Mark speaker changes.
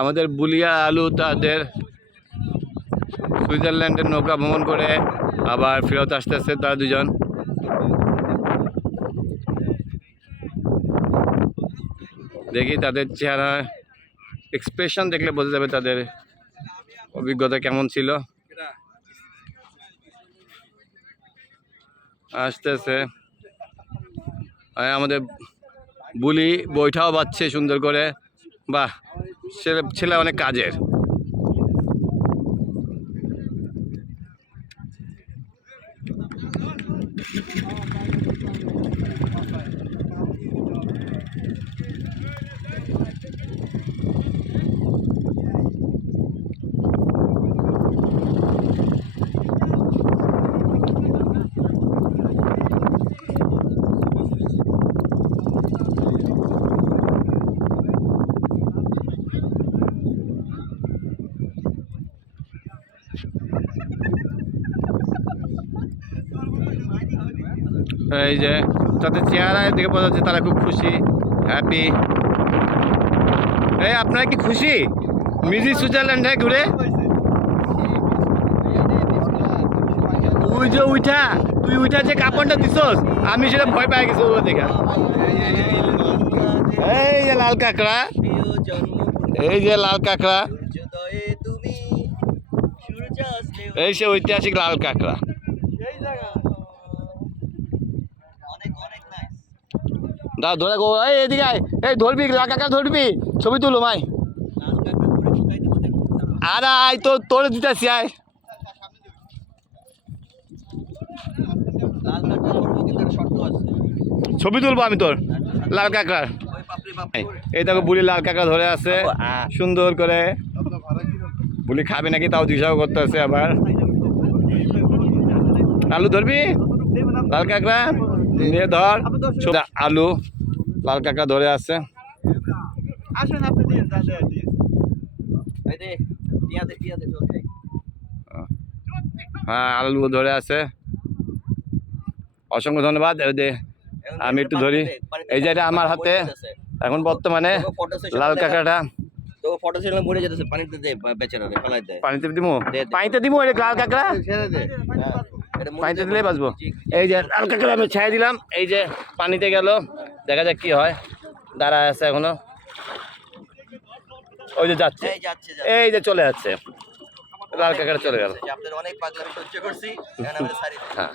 Speaker 1: আমাদের বুলিয়া আলু তাদের সুইজারল্যান্ডের নৌকা ভ্রমণ করে আবার ফেরত আসতেছে তারা দুজন। দেখি তাদের চেহারা এক্সপ্রেশন দেখলে বোঝা যাবে তাদের অভিজ্ঞতা কেমন ছিল। আসতেছে। আমাদের বুলি বইটাও বাচ্ছে সুন্দর করে। বাহ ছেলে ছেলে অনেক কাজের। এই যে, তাদের চেহারায় দেখে বোঝা যাচ্ছে তারা খুব খুশি হ্যাপি এই, আপনারা কি খুশি? মিজি সুইজারল্যান্ডে ঘুরে? তুই যে উঠা তুই উঠা যে কাপড়টা দিছস, আমি সেটা ভয় পেয়ে গেছি দেখা এই যে লাল কাঁকড়া। এই যে লাল কাঁকড়া। এই সে ঐতিহাসিক লাল কাঁকড়া। দা ধরে গো এই এদিকে আয়। এই ধরবি লাল কাঁকড়া ধরবি। ছবি তুলো মাই। আর আয় তো তোর দিতেছি আয়। ছবি তুলবো আমি তোর লাল কাঁকড়ার এই, এই দেখো বুড়ি লাল কাঁকড়া ধরে আছে। সুন্দর করে। বুলি খাবে নাকি? তাও দিশাও করতে আছে আবার। আলু ধরবি? লাল কাঁকড়া? নিয়ে ধর। আলু। লাল কাঁকড়া ধরে আছে। হ্যাঁ আলু ধরে আছে। অসংখ্য ধন্যবাদ। আমি একটু ধরি। এই যে এটা আমার হাতে। এখন বর্তমানে লাল কাঁকড়াটা।
Speaker 2: তো ফটো ছিল মরে যেতেছে পানিতে দে বেচারা রে ফেলাই দে।
Speaker 1: পানিতে দিবো
Speaker 2: দে, দে।
Speaker 1: পানিতে দিবো এটা লাল কাঁকড়া?
Speaker 2: ছেড়ে দে। এটা মরে
Speaker 1: পানিতে
Speaker 2: যাবে।
Speaker 1: বাঁচবো। এই যে লাল কাঁকড়া আমি ছেড়ে দিলাম এই যে পানিতে গেল দেখা যাক কি হয়। দাঁড়ায় আছে এখনও। ওই যে যাচ্ছে।
Speaker 2: এই যাচ্ছে যাচ্ছে।
Speaker 1: এই যে চলে যাচ্ছে। লাল কাঁকড়া চলে গেল।
Speaker 2: আপনাদের অনেক পাগলামি সহ্য করছি। এখন আমরা সারি দিই।
Speaker 1: হ্যাঁ।